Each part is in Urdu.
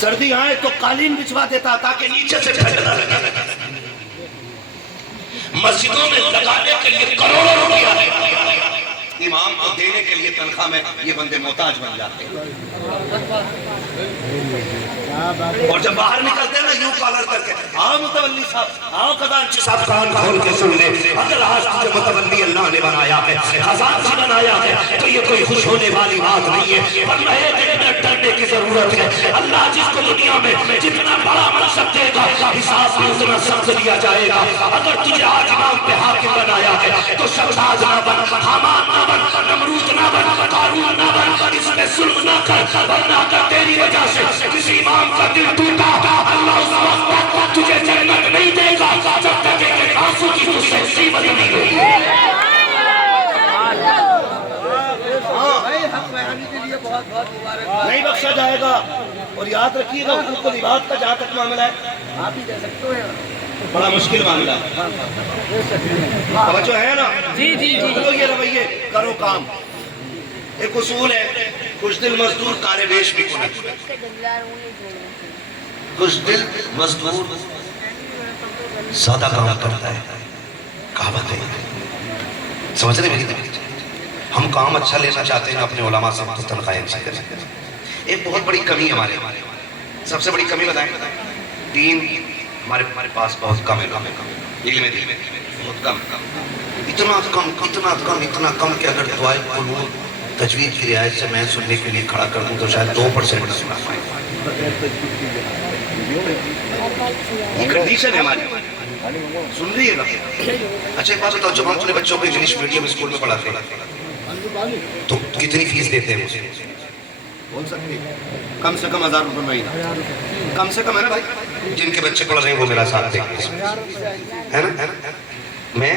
سردی آئے تو قالین بچھوا دیتا تاکہ نیچے سے ٹھنڈ نہ لگے. مسجدوں میں لگانے کے لیے کروڑوں روپیہ ہے، امام کو دینے کے لیے تنخواہ میں یہ بندے محتاج بن جاتے ہیں. اور جب باہر نکلتے ہیں نا یوں کالر کر کے، آؤ متولی صاحب، آؤ خزانچی صاحب، کان کھول کے سن لے، اگر آج تجھے متولی اللہ نے بنایا ہے، خزانچی بنایا ہے، تو یہ کوئی خوش ہونے والی بات نہیں ہے، ورنہ ایک منٹ ڈرنے کی ضرورت ہے. اللہ جس کو دنیا میں جتنا بڑا منصب دے گا، حساب بھی اتنا سخت دیا جائے گا. اگر تجھے آج امام پہ حاکم بنایا ہے تو شداد نہ بن، حامان نہ بن، نمرود نہ بن، قارون نہ بن، اس میں ظلم نہ کر، ورنہ اگر تیری وجہ سے کسی امام کا دل ٹوٹا، اللہ اس وقت تجھے جنت نہیں دے گا جب تک ایک آنسو کی تجھ سے قیمت نہیں ہوئی. نہیں بخشا جائے گا. اور یاد رکھیے گا حقوق العباد کا جہاں تک معاملہ ہے، آپ ہی دے سکتے ہیں، بڑا مشکل معاملہ ہے. توجہ ہے نا؟ جی جی جی. یہ رویے کرو کام. ایک اصول ہے، خوش دل مزدور کارے بیش بھی کنت. خوش دل مزدور زیادہ کام کرتا ہے. کہاوت ہے، سمجھ رہے میری؟ ہم کام اچھا لینا چاہتے ہیں، اپنے علماء سے تو تنخواہیں اچھی کریں. ایک بہت بڑی کمی ہمارے، سب سے بڑی کمی بتائیں، دین ہمارے پاس بہت کم ہے. علم دین بہت کم، اتنا کم کہ اگر دعائے قنوت تجوید کی رعایت سے میں سننے کے لیے کھڑا کر دوں تو شاید 2% سنا پائیں. یہ کنڈیشن ہے ہماری، سن رہی ہے نا؟ اچھا ایک بات بتاؤ، جب ہم اپنے بچوں کو انگلش میڈیم اسکول میں پڑھاتے ہیں تو کتنی فیس دیتے ہیں مجھے؟ بول سکتے ہیں کم سے کم 1000 روپے مہینہ، کم سے کم ہے نا بھائی. جن کے بچے پڑھ رہے ہیں وہ میرا ساتھ دیں گے، ہے نا؟ میں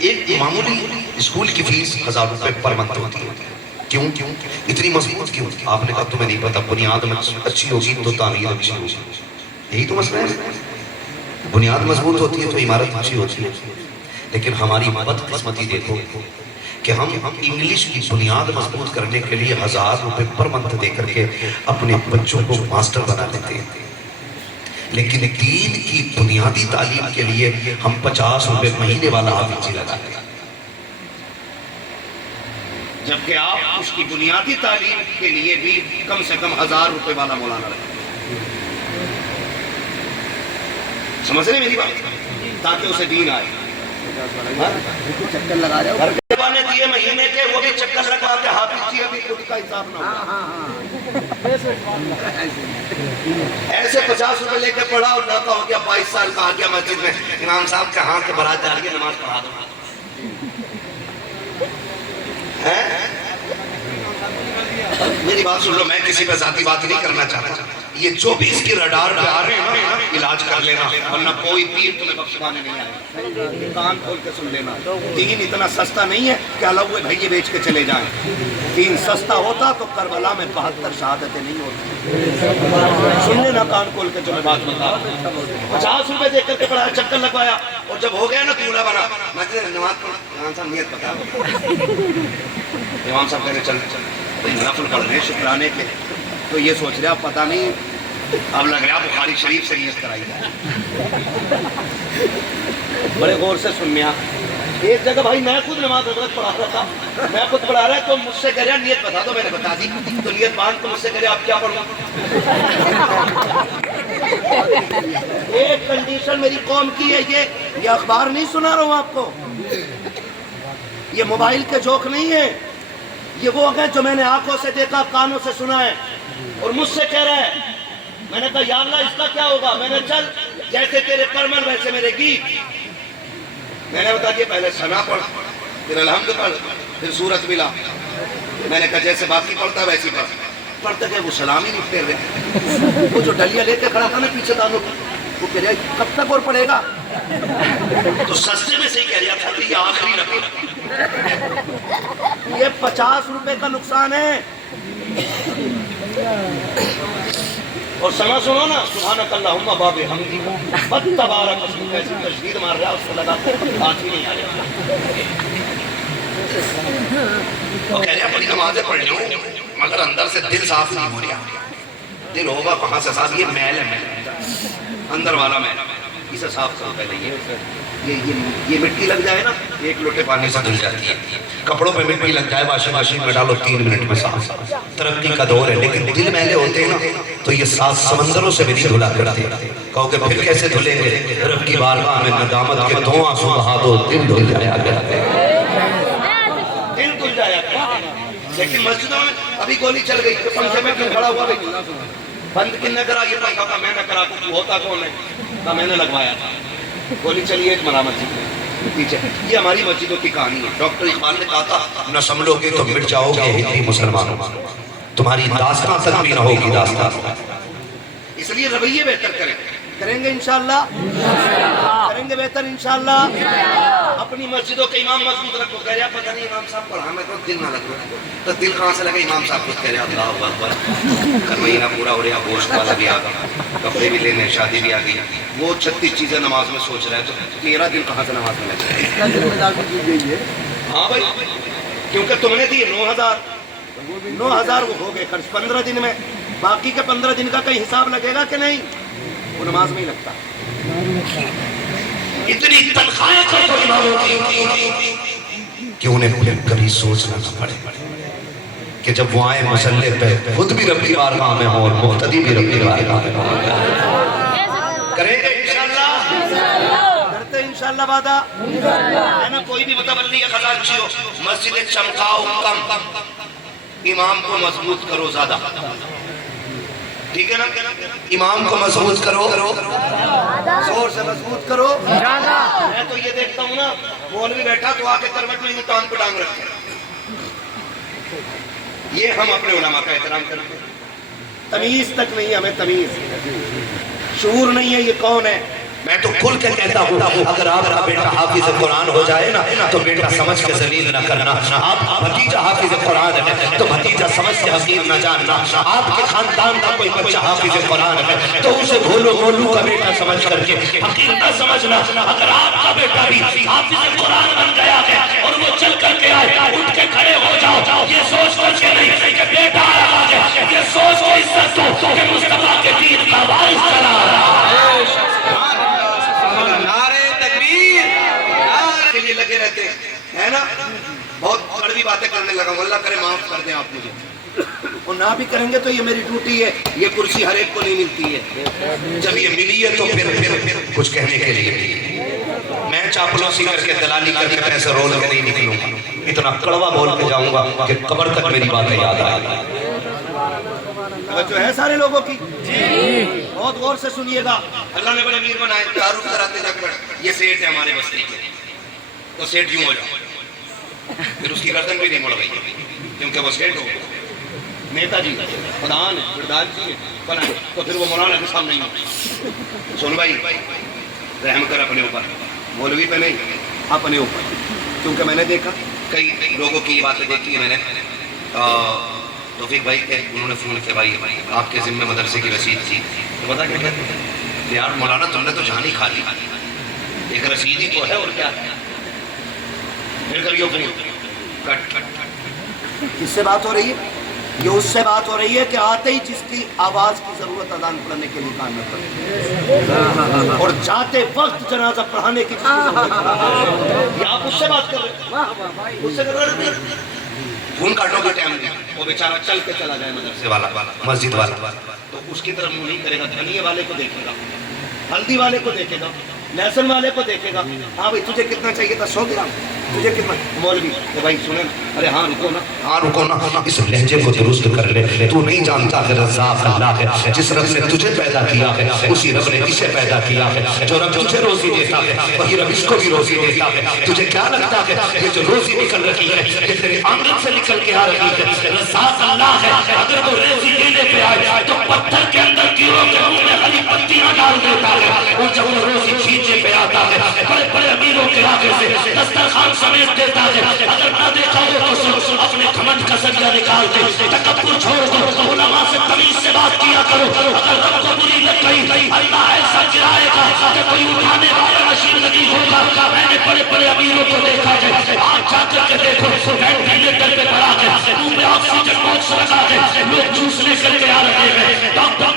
ایک معمولی اسکول کی فیس 1000 روپے پر منتھ ہوتی ہے. کیوں اتنی مضبوط کیوں؟ آپ نے کہا تمہیں نہیں پتا، بنیاد اچھی ہوگی تو تعمیر اچھی ہوگی. یہی تو مسئلہ ہے، بنیاد مضبوط ہوتی ہے تو عمارت اچھی ہوتی ہے. لیکن ہماری بدقسمتی دیکھو کہ ہم انگلش کی بنیاد مضبوط کرنے کے لیے 1000 روپے پر منتھ دے کر کے اپنے بچوں کو ماسٹر بنا دیتے ہیں، لیکن دین کی بنیادی تعلیم کے لیے ہم 50 روپے مہینے والا حافظی لگاتے ہیں، جبکہ آپ اس کی بنیادی تعلیم کے لیے بھی کم سے کم 1000 روپے والا مولانا لگاتے ہیں. سمجھ رہے میری بات؟ تاکہ اسے دین آئے. چکر لگا رہے ہو گھر کے بانے دیے مہینے کے، وہ بھی چکر لگا کے حافظ جی ابھی خود کا حساب نہ ہو. ایسے 50 روپے لے کے پڑھا اور نہ ہو گیا 22 سال کا، آ گیا مسجد میں، امام صاحب کہاں کے برات جا رہی ہے، نماز پڑھا دو. میری بات سن لو، میں کسی پہ ذاتی بات نہیں کرنا چاہتا. یہ جو بھی اس کی رڈار پہ آ رہے ہیں نا، علاج کر لینا، ورنہ کوئی پیر تمہیں بخشوانے نہیں آئے. کان کھول کے سن لینا، دین اتنا سستا نہیں ہے کہ علوے بھئیے بیچ کے چلے جائیں. دین سستا ہوتا تو کربلا میں 72 شہادتیں نہیں ہوتی. سن لینا کان کھول کے جو میں بات بتا. 50 روپے دے کر کے پڑھایا، چکر لگوایا، اور جب ہو گیا نا دولا بنا، میں کہتے نماز پڑھا، امام صاحب نیت بتا. امام صاحب کہتے چل نفل پڑھ رہے شکرانے کے، تو یہ سوچ رہے آپ پتہ نہیں اب لگ رہا بخاری شریف سے نیت کرائی ہے. بڑے غور سے سن میاں. ایک جگہ بھائی میں خود نماز حضرت پڑھا رہا تھا، میں خود پڑھا رہا تو مجھ سے کہہ رہا نیت بتا دو، میں نے بتا دی تو نیت باندھ تو مجھ سے کہہ رہا آپ کیا پڑھو. ایک کنڈیشن میری قوم کی ہے، یہ اخبار نہیں سنا رہا ہوں آپ کو، یہ موبائل کے جوک نہیں ہے، یہ وہ ہیں جو میں نے آنکھوں سے دیکھا، کانوں سے سنا ہے، اور مجھ سے کہہ رہا ہے. میں نے کہا یا اللہ اس کا کیا ہوگا؟ میں نے چل جیسے تیرے پرمل ویسے میرے گیت. میں نے بتا دیا پہلے ثنا پڑھ، پھر الحمد پڑھ، پھر سورت ملا. میں نے کہا جیسے باقی پڑھتا ویسی پڑھ. پڑھتے کہ وہ سلام ہی نہیں پھیر رہے. وہ جو ڈلیا لے کے کھڑا تھا نا پیچھے دانوں، وہ کہہ رہا ہے کب تک اور پڑھے گا؟ تو سستے میں سے ہی کہہ رہا تھا کہ یہ آخری رقم. یہ 50 روپے کا نقصان ہے. اور سنا سنو نا، سبحانک اللہم وبحمدی فتبارک اسمک، ایسی تشدید مار رہا اس کو لگا ہاتھ ہی نہیں آ رہا. وہ کہہ رہا بڑی نمازیں پڑھ لوں مگر اندر سے دل صاف نہیں ہو رہا. دل ہوگا کہاں سے صاحب؟ یہ میل ہے، میل اندر والا میل، اسے صاف کرو پہلے۔ یہ مٹی لگ جائے نا، ایک لوٹے پانی سے دھل جاتی ہے۔ کپڑوں پہ مٹی لگ جائے، واشنگ مشین میں ڈالو، 3 منٹ میں صاف۔ ترقی کا دور ہے، لیکن دل میلے ہوتے ہیں نا تو یہ 7 سمندروں سے بھی نہیں دھلا کرتے۔ کہو کہ پھر کیسے دھلیں گے؟ رب کی بارگاہ میں ندامت کے 2 آنسو بہا دو، دل دھل جایا گیا، دل دھل جایا گیا۔ لیکن مسجدوں میں ابھی گولی چل گئی، پنکھے میں کیوں کھڑا ہوا بھائی؟ بند کن نے کرا؟ یہ پنکھا تھا، میں نے کرا، تو ہوتا کون ہے؟ تھا میں نے لگوایا تھا۔ گولی چلی ایک مرامت مسجد پیچھے۔ یہ ہماری مسجدوں کی کہانی ہے۔ ڈاکٹر اقبال نے کہا تھا نہ سنبھلو گے تو مٹ جاؤ گے ہندی مسلمانوں، تمہاری داستان تک بھی نہ ہوگی داستان۔ اس لیے رویے بہتر کریں گے انشاءاللہ، کریں گے بہتر انشاءاللہ۔ اپنی مسجدوں کے امام مضبوط رکھو۔ کہہ رہا پتہ نہیں امام صاحب پڑھا میں تو دل نہ لگ رہا، تو دل کہاں سے لگے؟ امام صاحب کچھ کہہ رہے اللہ اکبر، کل مہینہ پورا ہو رہا، گوشت والا بھی آ گیا، کپڑے بھی لینے، شادی بھی آ گئی، وہ 36 چیزیں نماز میں سوچ رہا ہے، تو میرا دل کہاں سے نماز میں لگے؟ ہاں بھائی، کیونکہ تم نے دی 9,000 وہ ہو گئے خرچ 15 دن میں، باقی کے 15 دن کا کہیں حساب لگے گا کہ نہیں؟ وہ نماز میں ہی لگتا۔ اتنی تنخواہیں خرچ ہوتی کہ انہیں کبھی سوچنا نہ پڑے کہ جب وہ آئے مسلح پہ خود بھی رب کی بارگاہ میں ہو اور مقتدی بھی رب کی بارگاہ میں ہو۔ کریں گے انشاءاللہ، کرتے انشاءاللہ وعدہ ہے نا؟ کوئی بھی متولی خزانچی ہو، مسجد چمکاؤ کم، امام کو مضبوط کرو زیادہ، ٹھیک ہے نا؟ امام کو مضبوط کرو، زور سے مضبوط کرو۔ میں تو یہ دیکھتا ہوں نا، مولوی بیٹھا تو آ کے کروٹ میں کان پہ ٹانگ رکھے۔ یہ ہم اپنے علماء کا احترام کرتے ہیں؟ تمیز تک نہیں، ہمیں تمیز، شعور نہیں ہے یہ کون ہے۔ میں تو کھل کے کہتا ہوں اگر آپ کا بیٹا حافظ قرآن ہو جائے نا تو بیٹا سمجھ کے ذلیل نہ کرنا، آپ بھتیجا حافظ قرآن ہے تو بھتیجا سمجھ کے حقیر نہ جاننا، آپ کے خاندان کا کوئی بچہ حافظ قرآن ہے تو اسے بھولو کا بیٹا سمجھ کر کے حقیر نہ سمجھنا۔ اگر آپ کا بیٹا بھی حافظ قرآن بن گیا ہے اور وہ چل کر کے آئے، اٹھ کے کھڑے ہو جاؤ، یہ سوچ کر کے نہیں کہ بیٹا آیا ہے، یہ سوچ کو عزت دو کہ مصطفیٰ کے دین کا وارث چلا رہا ہے۔ لگے رہتے ہیں نا، بہت کڑوی باتیں کرنے لگا ہوں، اللہ کرے معاف کر دیں آپ مجھے، اور نہ بھی کریں گے تو یہ میری ڈیوٹی ہے، یہ کرسی ہر ایک کو نہیں ملتی ہے، جب یہ ملی ہے تو پھر کچھ کہنے کے لیے میں چاپلوسی کر کے دلالی کر کے پیسے رول کے نہیں نکلوں گا، اتنا کڑوا بول کے جاؤں گا کہ قبر تک میری باتیں یاد آئے گی۔ جو ہے سارے لوگوں کی بہت غور سے سنیے گا، اللہ نے بڑے امیر بنائے، تعارف کراتے جا کے یہ سیٹ ہے ہمارے بستی کے، تو سیٹ یوں ہو جاؤ، پھر اس کی گردن بھی نہیں مڑ گئی کیونکہ وہ سیٹ ہو گیا، نیتا جی پردھان ہے، پردھان جی ہے، تو پھر وہ مولانا کے سامنے نہیں ہوتی۔ سن بھائی رحم کر اپنے اوپر، مولوی پہ نہیں اپنے اوپر، کیونکہ میں نے دیکھا کئی لوگوں کی یہ باتیں دیکھی ہیں میں نے۔ توفیق بھائی کہ انہوں نے فون کیا بھائی آپ کے ذمہ مدرسے کی رسید تھی، تو پتا کیا کہتے ہیں یار مولانا تم نے تو جان ہی کھا لی، ایک رسید ہی تو ہے اور کیا ہے، پھر کریو کٹ۔ کس سے بات ہو رہی ہے؟ یہ اس سے بات ہو رہی ہے کہ آتے ہی جس کی آواز کی ضرورت اذان پڑھنے کے لیے کان نہ پڑے، اور جاتے وقت جنازہ پڑھانے کی جس کی ضرورت، یہ آپ اس سے بات کر رہے ہیں، اس سے کر رہے ہیں فون کاٹوں کا ٹائم نہیں، وہ بیچارہ چل کے چلا جائے مدرسے والا مسجد والا تو اس کی طرف منہ نہیں کرے گا، دھنیے والے کو دیکھے گا، ہلدی والے کو دیکھے گا، لہسن والے کو دیکھے گا، ہاں بھائی تجھے کتنا چاہیے تھا 100 گرام، تجھے کتنا، مولوی کہ بھائی سنیں ارے ہاں رکو نا، اس لہجے کو درست کر لے، تو نہیں جانتا کہ رزاق اللہ ہے، جس رب نے تجھے پیدا کیا ہے اسی رب نے اسے پیدا کیا ہے، جو رب تجھے روزی دیتا ہے وہی رب اس کو بھی روزی دیتا ہے، تجھے کیا لگتا ہے یہ جو روزی نکل رہی ہے یہ تیرے آنگن سے نکل کے آ رہی ہے، رزاق اللہ ہے، اگر وہ روزی دینے پہ آئے تو پتھر کے اندر کیڑوں کے منہ میں ہری پتیاں ڈال دیتا ہے، اور جب وہ روزی کھینچے پہ آتا ہے بڑے بڑے امیروں کے آگے سے دسترخوان سمیت دیتا ہے، اگر نہ دیکھا ہو تو اپنے گھمنڈ کا ذریعہ نکال کے تکبر چھوڑ دو، علماء سے تمیز سے بات کیا کرو، اگر رب کو بری لگ گئی اللہ ایسا گرائے گا کہ کوئی اٹھانے والا مشین نہیں ہوگا۔ میں نے بڑے بڑے امیروں کو دیکھا ہے، آج جا کر کے دیکھو وینٹیلیٹر پہ پڑا ہے، منہ میں آکسیجن باکس لگا ہے، لوگ جوس لے کر کے آ رہے ہیں، ڈاکٹر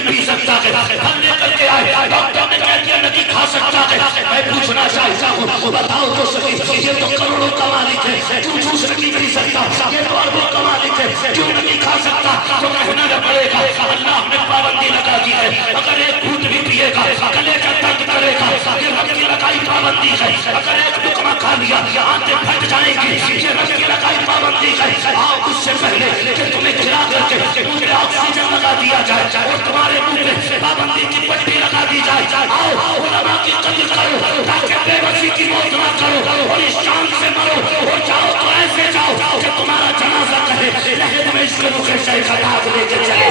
نہیں پی سکتا ہے، ہم لے کر کے آئے، ڈاکٹر نے کہہ دیا نہیں کھا سکتا ہے۔ میں پوچھنا چاہتا ہوں، بتاؤ تو صحیح، یہ تو کروڑوں کا مالک ہے، کیوں جوس نہیں پی سکتا؟ یہ تو اربوں کا مالک ہے، کیوں نہیں کھا سکتا؟ تو کہنا نہ پڑے گا، اللہ نے پابندی لگا دی ہے، اگر ایک گھونٹ بھی پیے گا گلے کا درد کرے گا، یہ رب کی لگائی پابندی ہے۔ اگر ایک لقمہ کھا لیا آنتیں پھٹ جائیں گی، یہ رب کی لگائی پابندی ہے۔ آؤ اس سے پہلے کہ تمہیں گرا کر کے منہ میں آکسیجن لگا دیا جائے اور تمہارے منہ میں پابندی کی پٹی لگا دی جائے، آؤ علماء کی قدر کرو تاکہ بے بسی کی موت نہ کرو اور اس شان سے مرو، اور جاؤ تو ایسے جاؤ کہ تمہارا جنازہ کہے لہد میں اس کے رخ شیخ کا تاج لے کے چلے۔